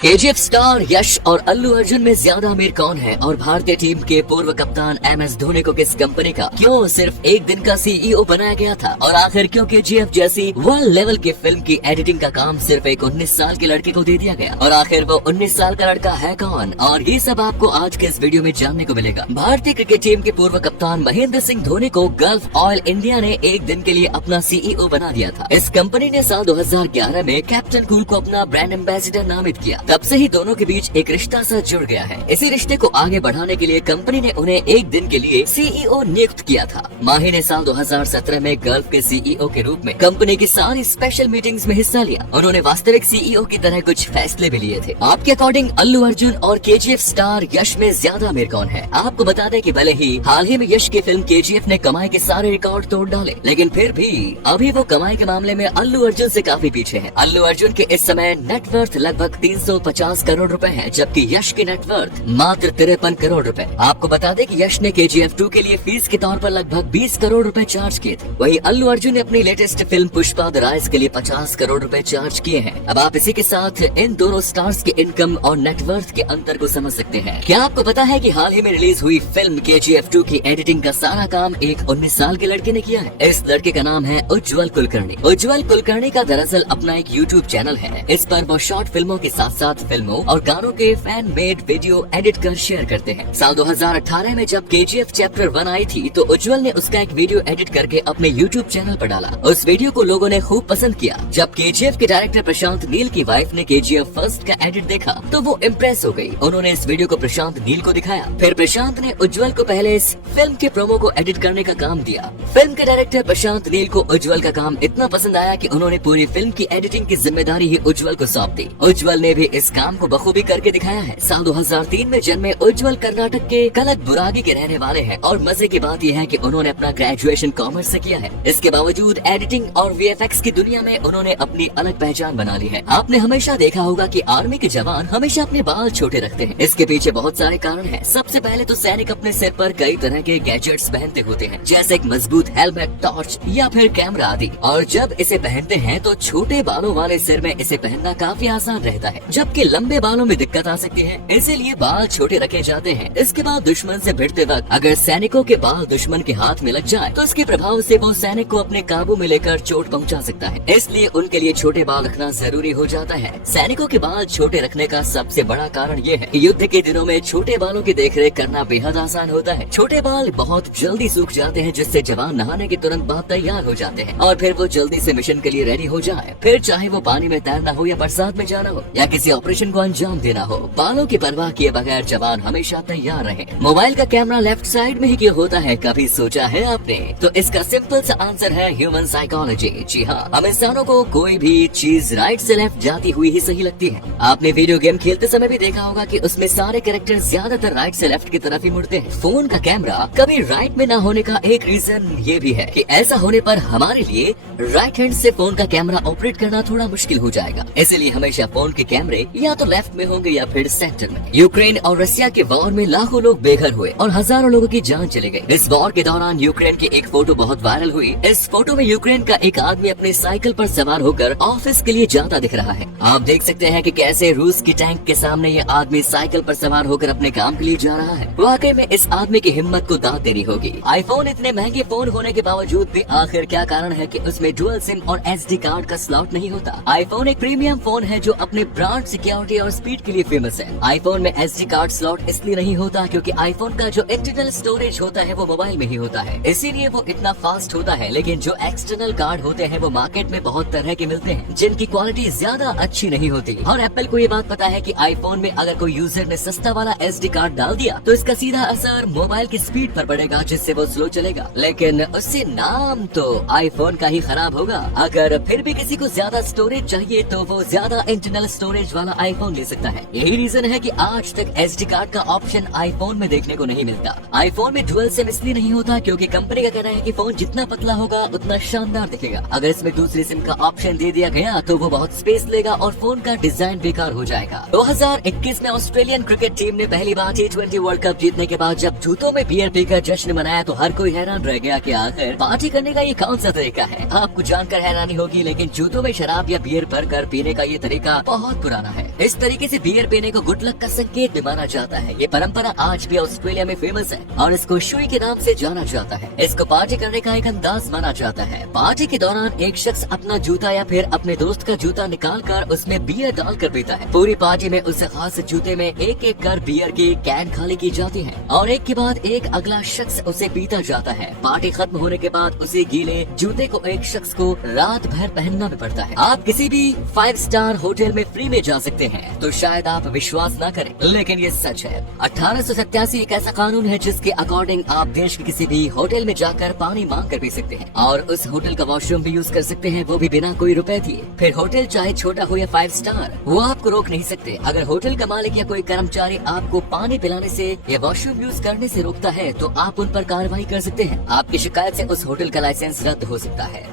KGF star यश और अल्लू अर्जुन में ज्यादा अमीर कौन है और भारतीय टीम के पूर्व कप्तान एमएस धोनी को किस कंपनी का क्यों सिर्फ एक दिन का सीईओ बनाया गया था और आखिर क्यों केजीएफ जैसी वर्ल्ड लेवल की फिल्म की एडिटिंग का काम सिर्फ एक 19 साल के लड़के को दे दिया गया और आखिर वो 19 साल का लड़का है कौन, और ये सब आपको आज के इस वीडियो में जानने को मिलेगा। भारतीय क्रिकेट टीम के पूर्व कप्तान महेंद्र सिंह धोनी को गल्फ ऑयल इंडिया ने एक दिन के लिए अपना सीईओ बना दिया था। इस कंपनी ने साल 2011 में कैप्टन कूल को अपना ब्रांड एम्बेसडर नामित किया। तब से ही दोनों के बीच एक रिश्ता सा जुड़ गया है। इसी रिश्ते को आगे बढ़ाने के लिए कंपनी ने उन्हें एक दिन के लिए सीईओ नियुक्त किया था। माही ने साल 2017 में गल्फ के सीईओ के रूप में कंपनी की सारी स्पेशल मीटिंग्स में हिस्सा लिया। उन्होंने वास्तविक सीईओ की तरह कुछ फैसले भी लिए थे। आपके अकॉर्डिंग अल्लू अर्जुन और केजीएफ स्टार यश में ज्यादा अमीर कौन है? आपको बता दें कि भले ही हाल ही में यश की फिल्म केजीएफ ने कमाई के सारे रिकॉर्ड तोड़ डाले, लेकिन फिर भी अभी वो कमाई के मामले में अल्लू अर्जुन से काफी पीछे है। अल्लू अर्जुन के इस समय नेटवर्थ लगभग 350 करोड़ रुपए है, जबकि यश की नेटवर्थ मात्र 53 करोड़ रुपए। आपको बता दें कि यश ने केजीएफ 2 के लिए फीस के तौर पर लगभग 20 करोड़ रुपए चार्ज किए थे। वहीं अल्लू अर्जुन ने अपनी latest film Pushpa the rise के लिए 50 करोड़ रुपए चार्ज किए हैं। अब आप इसी के साथ इन दोनों स्टार्स के इनकम और नेटवर्थ के अंतर को समझ सकते हैं। क्या आपको पता है कि हाल ही में रिलीज हुई फिल्म केजीएफ 2 की एडिटिंग का सारा काम एक 19 साल के लड़के ने किया है? इस लड़के का नाम है उज्जवल कुलकर्णी। उज्जवल कुलकर्णी का दरअसल अपना एक यूट्यूब चैनल है। इस पर वो शॉर्ट फिल्मों के साथ साथ फिल्मों और गानों के फैन मेड वीडियो एडिट कर शेयर करते हैं। साल 2018 में जब केजीएफ चैप्टर 1 आई थी तो उज्जवल ने उसका एक वीडियो एडिट करके अपने यूट्यूब चैनल पर डाला। उस वीडियो को लोगों ने खूब पसंद किया। जब केजीएफ के डायरेक्टर प्रशांत नील की वाइफ ने केजीएफ फर्स्ट का एडिट देखा तो वो इम्प्रेस हो गई। उन्होंने इस वीडियो को प्रशांत नील को दिखाया। फिर प्रशांत ने उज्जवल को पहले इस फिल्म के प्रोमो को एडिट करने का काम दिया। फिल्म के डायरेक्टर प्रशांत नील को उज्जवल का काम इतना पसंद आया कि उन्होंने पूरी फिल्म की एडिटिंग की जिम्मेदारी ही उज्जवल को सौंप दी। उज्जवल ने भी इस काम को बखूबी करके दिखाया है। साल 2003 में जन्मे उज्जवल कर्नाटक के कलकबुरागी के रहने वाले हैं और मजे की बात यह है कि उन्होंने अपना ग्रेजुएशन कॉमर्स से किया है। इसके बावजूद एडिटिंग और वीएफएक्स की दुनिया में उन्होंने अपनी अलग पहचान बना ली है। आपने हमेशा देखा होगा कि आर्मी के जवान हमेशा अपने बाल छोटे रखते हैं। इसके पीछे बहुत सारे कारण हैं। सबसे पहले तो सैनिक अपने सिर पर कई तरह के गैजेट्स पहनते होते हैं, जैसे एक मजबूत हेलमेट, टॉर्च या फिर कैमरा आदि। और जब इसे पहनते हैं तो छोटे बालों वाले सिर में इसे पहनना काफी आसान रहता है, जबकि लंबे बालों में दिक्कत आ सकती है। इसीलिए बाल छोटे रखे जाते हैं। इसके बाद दुश्मन से भिड़ते वक्त अगर सैनिकों के बाल दुश्मन के हाथ में लग जाए तो इसके प्रभाव से वो सैनिक को अपने काबू में लेकर चोट पहुंचा सकता है। इसलिए उनके लिए छोटे बाल रखना जरूरी हो जाता है। सैनिकों के बाल छोटे रखने का सबसे बड़ा कारण ये है कि युद्ध के दिनों में छोटे बालों की देखरेख करना बेहद आसान होता है। छोटे बाल बहुत जल्दी सूख जाते हैं, जिससे जवान नहाने के तुरंत बाद तैयार हो जाते हैं और फिर वो जल्दी से मिशन के लिए रेडी हो जाए। फिर चाहे वो पानी में तैरना हो या बरसात में जाना हो या किसी ऑपरेशन को अंजाम देना हो, बालों की परवाह किए बगैर जवान हमेशा तैयार रहे। मोबाइल का कैमरा लेफ्ट साइड में ही क्यों होता है, कभी सोचा है आपने? तो इसका सिंपल सा आंसर है ह्यूमन साइकोलॉजी। जी हाँ, हम इंसानों को कोई भी चीज राइट से लेफ्ट जाती हुई ही सही लगती है। आपने वीडियो गेम खेलते समय भी देखा होगा कि उसमें सारे कैरेक्टर ज्यादातर राइट से लेफ्ट की तरफ ही मुड़ते हैं। फोन का कैमरा कभी राइट में न होने का एक रीजन ये भी है कि ऐसा होने पर हमारे लिए राइट हैंड से फोन का कैमरा ऑपरेट करना थोड़ा मुश्किल हो जाएगा। इसलिए हमेशा फोन के कैमरे या तो लेफ्ट में होंगे या फिर सेंटर में। यूक्रेन और रशिया के वॉर में लाखों लोग बेघर हुए और हजारों लोगों की जान चली गई। इस वॉर के दौरान यूक्रेन की एक फोटो बहुत वायरल हुई। इस फोटो में यूक्रेन का एक आदमी अपने साइकिल पर सवार होकर ऑफिस के लिए जाता दिख रहा है। आप देख सकते हैं कि कैसे रूस की टैंक के सामने ये आदमी साइकिल पर सवार होकर अपने काम के लिए जा रहा है। वाकई में इस आदमी की हिम्मत को दाद देनी होगी। आईफोन इतने महंगे फोन होने के बावजूद भी आखिर क्या कारण है कि उसमें डुअल सिम और एसडी कार्ड का स्लॉट नहीं होता? आईफोन एक प्रीमियम फोन है जो अपने ब्रांड, सिक्योरिटी और स्पीड के लिए फेमस है। आईफोन में एसडी कार्ड स्लॉट इसलिए नहीं होता क्योंकि आईफोन का जो इंटरनल स्टोरेज होता है वो मोबाइल में ही होता है, इसीलिए वो इतना फास्ट होता है। लेकिन जो एक्सटर्नल कार्ड होते हैं वो मार्केट में बहुत तरह के मिलते हैं जिनकी क्वालिटी ज्यादा अच्छी नहीं होती। और एप्पल को ये बात पता है कि आईफोन में अगर कोई यूजर ने सस्ता वाला एसडी कार्ड डाल दिया तो इसका सीधा असर मोबाइल की स्पीड पर पड़ेगा, जिससे वो स्लो चलेगा। लेकिन उससे नाम तो आईफोन का ही खराब होगा। अगर फिर भी किसी को ज्यादा स्टोरेज चाहिए तो वो ज्यादा इंटरनल स्टोरेज वाला आईफोन ले सकता है। यही रीजन है कि आज तक एसडी कार्ड का ऑप्शन आईफोन में देखने को नहीं मिलता। आईफोन में डुअल सिम इसलिए नहीं होता क्योंकि कंपनी का कहना है कि फोन जितना पतला होगा उतना शानदार दिखेगा। अगर इसमें दूसरी सिम का ऑप्शन दे दिया गया तो वो बहुत स्पेस लेगा और फोन का डिजाइन बेकार हो जाएगा। 2021 में ऑस्ट्रेलियन क्रिकेट टीम ने पहली बार T20 वर्ल्ड कप जीतने के बाद जब जूतों में बियर पीकर जश्न मनाया तो हर कोई हैरान रह गया कि आखिर पार्टी करने का ये कौन सा तरीका है। आपको जानकर हैरानी होगी, लेकिन जूतों में शराब या बियर भरकर पीने का ये तरीका बहुत पुराना माना है। इस तरीके से बियर पीने को गुड लक का संकेत भी माना जाता है। ये परंपरा आज भी ऑस्ट्रेलिया में फेमस है और इसको शुई के नाम से जाना जाता है। इसको पार्टी करने का एक अंदाज माना जाता है। पार्टी के दौरान एक शख्स अपना जूता या फिर अपने दोस्त का जूता निकाल कर उसमें बियर डाल कर पीता है। पूरी पार्टी में उस खास जूते में एक एक कर बियर की कैन खाली की जाती है और एक के बाद एक अगला शख्स उसे पीता जाता है। पार्टी खत्म होने के बाद उसी गीले जूते को एक शख्स को रात भर पहनना भी पड़ता है। आप किसी भी 5 स्टार होटल में फ्री में जा सकते हैं तो शायद आप विश्वास ना करें, लेकिन ये सच है। 1887 एक ऐसा कानून है जिसके अकॉर्डिंग आप देश के किसी भी होटल में जाकर पानी मांग कर पी सकते हैं और उस होटल का वॉशरूम भी यूज कर सकते हैं, वो भी बिना कोई रुपए दिए। फिर होटल चाहे छोटा हो या 5 स्टार, वो आपको रोक नहीं सकते। अगर होटल का मालिक या कोई कर्मचारी आपको पानी पिलाने से या वॉशरूम यूज करने से रोकता है तो आप उन पर कार्रवाई कर सकते हैं। आपकी शिकायत से उस होटल का लाइसेंस रद्द हो सकता है।